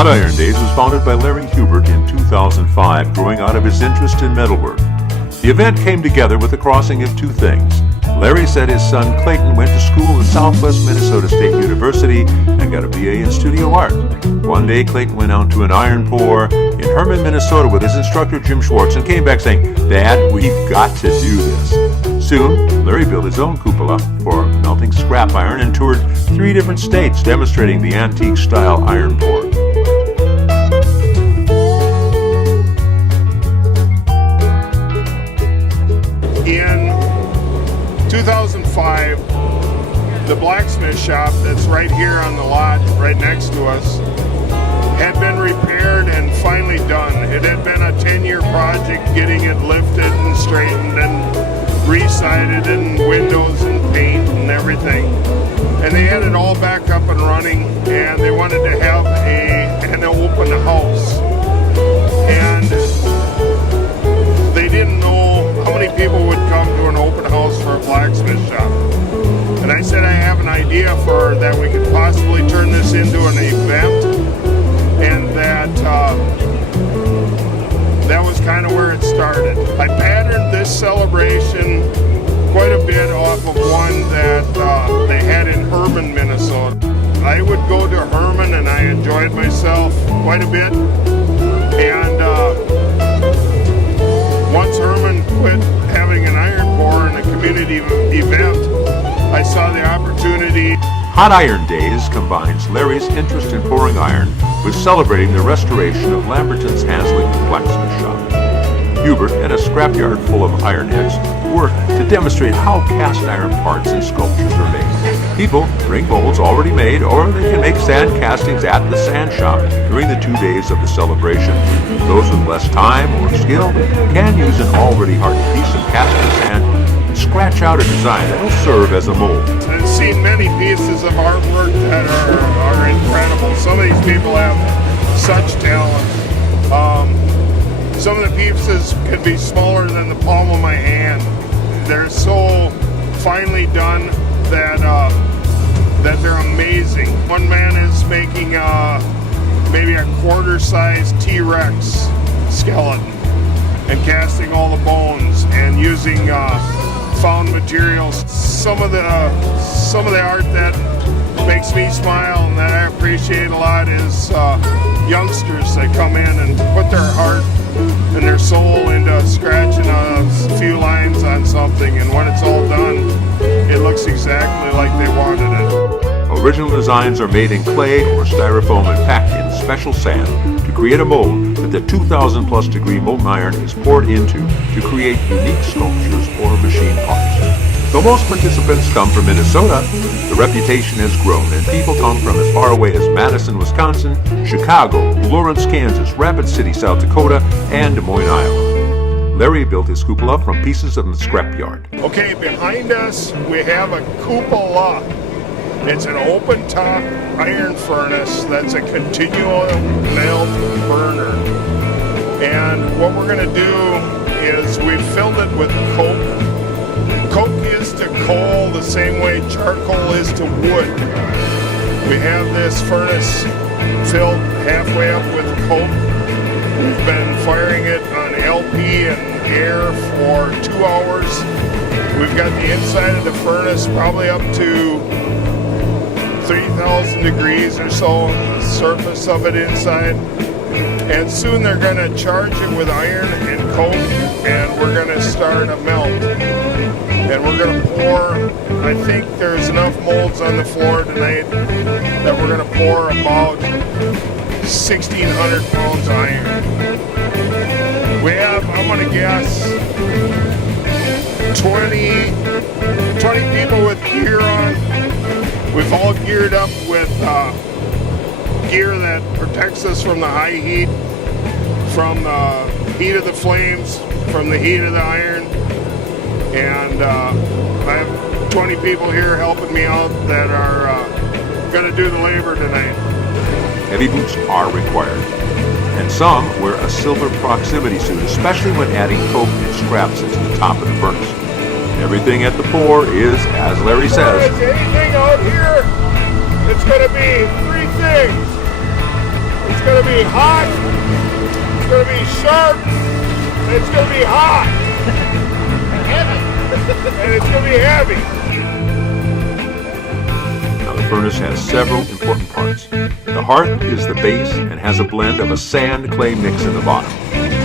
Hot Iron Days was founded by Larry Hubert in 2005, growing out of his interest in metalwork. The event came together with the crossing of two things. Larry said his son Clayton went to school at Southwest Minnesota State University and got a BA in studio art. One day Clayton went out to an iron pour in Herman, Minnesota with his instructor Jim Schwartz and came back saying, "Dad, we've got to do this." Soon, Larry built his own cupola for melting scrap iron and toured 3 different states demonstrating the antique style iron pour. In 2005, the blacksmith shop that's right here on the lot right next to us had been repaired and finally done. It had been a 10-year project getting it lifted and straightened and re-sided and windows and paint and everything. And they had it all back up and running, and they wanted to have an open house. And they didn't know how many people would come to an open house for a blacksmith shop. And I said I have an idea for that we could possibly turn this into an event, and that was kind of where it started. I patterned this celebration quite a bit off of one that they had in Herman, Minnesota. I would go to Herman and I enjoyed myself quite a bit, and once Herman quit having an iron pour and a community event, I saw the opportunity. Hot Iron Days combines Larry's interest in pouring iron with celebrating the restoration of Lamberton's Hanslick blacksmith shop. Hubert and a scrapyard full of iron heads work to demonstrate how cast iron parts and sculptures are made. People bring molds already made, or they can make sand castings at the sand shop during the 2 days of the celebration. Those with less time or skill can use an already hardened piece of casting sand and scratch out a design that will serve as a mold. I've seen many pieces of artwork that are incredible. Some of these people have such talent. Some of the pieces could be smaller than the palm of my hand. They're so finely done that they're amazing. One man is making maybe a quarter-sized T-Rex skeleton and casting all the bones and using found materials. Some of the art that makes me smile and that I appreciate a lot is youngsters that come in and put their heart and their soul into scratching a few lines on something, and when it's all done, it looks exactly like they wanted it. Original designs are made in clay or styrofoam and packed in special sand to create a mold that the 2,000 plus degree molten iron is poured into to create unique sculptures or machine parts. Though most participants come from Minnesota, the reputation has grown and people come from as far away as Madison, Wisconsin, Chicago, Lawrence, Kansas, Rapid City, South Dakota, and Des Moines, Iowa. Larry built his cupola from pieces of the scrapyard. Okay, behind us we have a cupola. It's an open top iron furnace that's a continual melt burner. And what we're going to do is we filled it with coke. Coke is to coal the same way charcoal is to wood. We have this furnace filled halfway up with coke. We've been firing it on LP and air for 2 hours. We've got the inside of the furnace probably up to 3,000 degrees or so, the surface of it inside. And soon they're going to charge it with iron and coke, and we're going to start a melt. And we're going to pour, I think there's enough molds on the floor tonight that we're going to pour about 1,600 pounds of iron. We have, I'm going to guess, 20 people with gear on. We've all geared up with gear that protects us from the high heat, from the heat of the flames, from the heat of the iron. And I have 20 people here helping me out that are going to do the labor tonight. Heavy boots are required, and some wear a silver proximity suit, especially when adding coke and scraps to the top of the furnace. Everything at the pour is, as Larry says, anything out here, it's going to be 3 things. It's going to be hot, it's going to be sharp, and it's going to be hot. And it's going to be heavy. Now the furnace has several important parts. The hearth is the base and has a blend of a sand-clay mix in the bottom.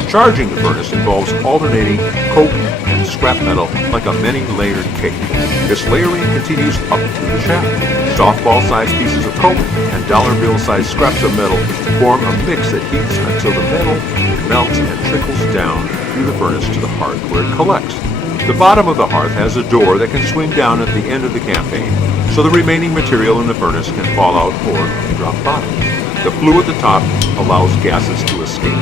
Charging the furnace involves alternating coke and scrap metal like a many-layered cake. This layering continues up to the shaft. Softball-sized pieces of coke and dollar bill-sized scraps of metal form a mix that heats until the metal melts and trickles down through the furnace to the hearth where it collects. The bottom of the hearth has a door that can swing down at the end of the campaign, so the remaining material in the furnace can fall out or drop bottom. The flue at the top allows gases to escape.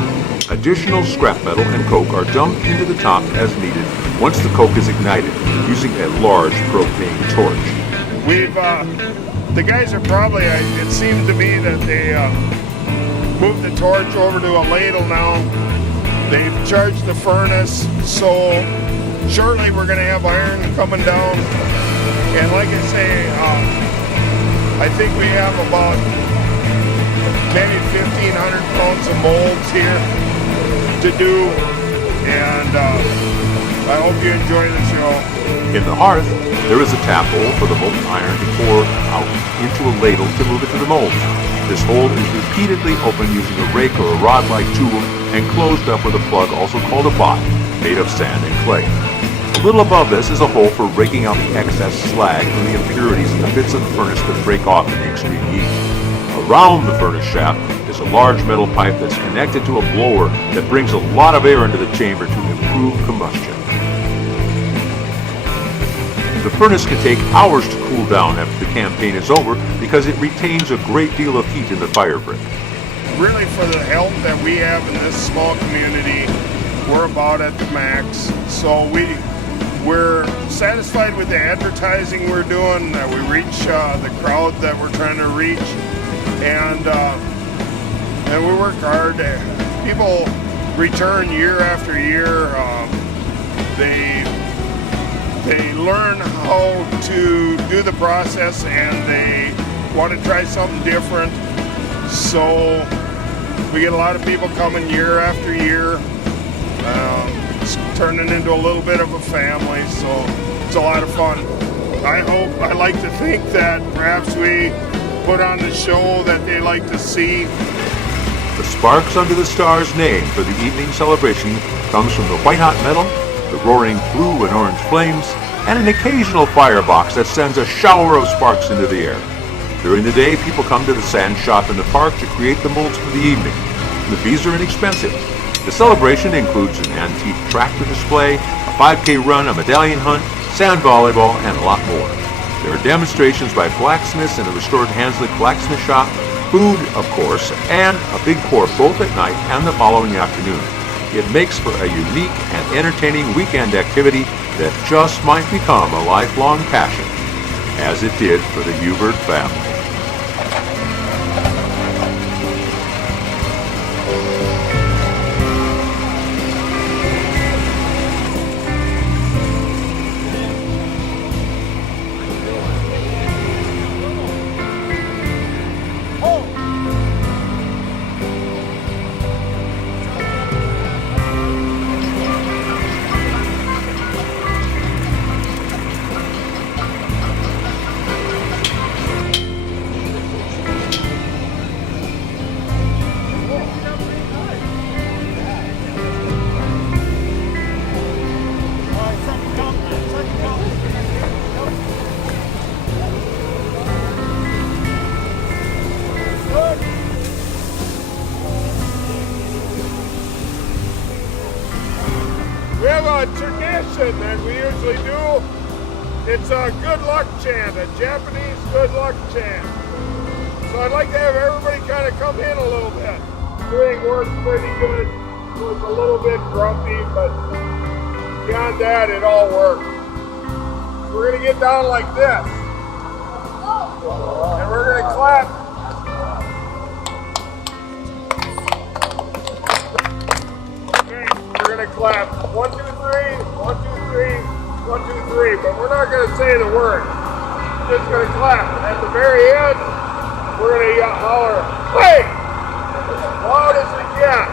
Additional scrap metal and coke are dumped into the top as needed once the coke is ignited using a large propane torch. The guys are probably, it seems to me that they moved the torch over to a ladle now. They've charged the furnace, so shortly we're going to have iron coming down. And like I say, I think we have about maybe 1,500 pounds of molds here to do, and I hope you enjoy the show. In the hearth, there is a tap hole for the molten iron to pour out into a ladle to move it to the molds. This hole is repeatedly opened using a rake or a rod-like tool and closed up with a plug, also called a bot, made of sand and clay. A little above this is a hole for raking out the excess slag from the impurities in the bits of the furnace that break off in the extreme heat. Around the furnace shaft is a large metal pipe that's connected to a blower that brings a lot of air into the chamber to improve combustion. The furnace can take hours to cool down after the campaign is over because it retains a great deal of heat in the firebrick. Really, for the help that we have in this small community, we're about at the max. So we're satisfied with the advertising we're doing, that we reach the crowd that we're trying to reach, and we work hard. People return year after year. They learn how to do the process, and they want to try something different. So we get a lot of people coming year after year. It's turning into a little bit of a family, so it's a lot of fun. I like to think that perhaps we put on the show that they like to see. The Sparks Under the Stars name for the evening celebration comes from the white-hot metal, the roaring blue and orange flames, and an occasional firebox that sends a shower of sparks into the air. During the day, people come to the sand shop in the park to create the molds for the evening. The fees are inexpensive. The celebration includes an antique tractor display, a 5K run, a medallion hunt, sand volleyball, and a lot more. There are demonstrations by blacksmiths in the restored Hansley blacksmith shop, food, of course, and a big pour both at night and the following afternoon. It makes for a unique and entertaining weekend activity that just might become a lifelong passion, as it did for the Hubert family. We have a tradition that we usually do. It's a good luck chant, a Japanese good luck chant. So I'd like to have everybody kind of come in a little bit. Doing work pretty good. It was a little bit grumpy, but beyond that, it all worked. We're going to get down like this. And we're going to clap. Okay, we're going to clap. 1, 2, 3, 1, 2, 3, 1, 2, 3. But we're not going to say the word. We're just going to clap. At the very end, we're going to holler, hey! Loud as it gets.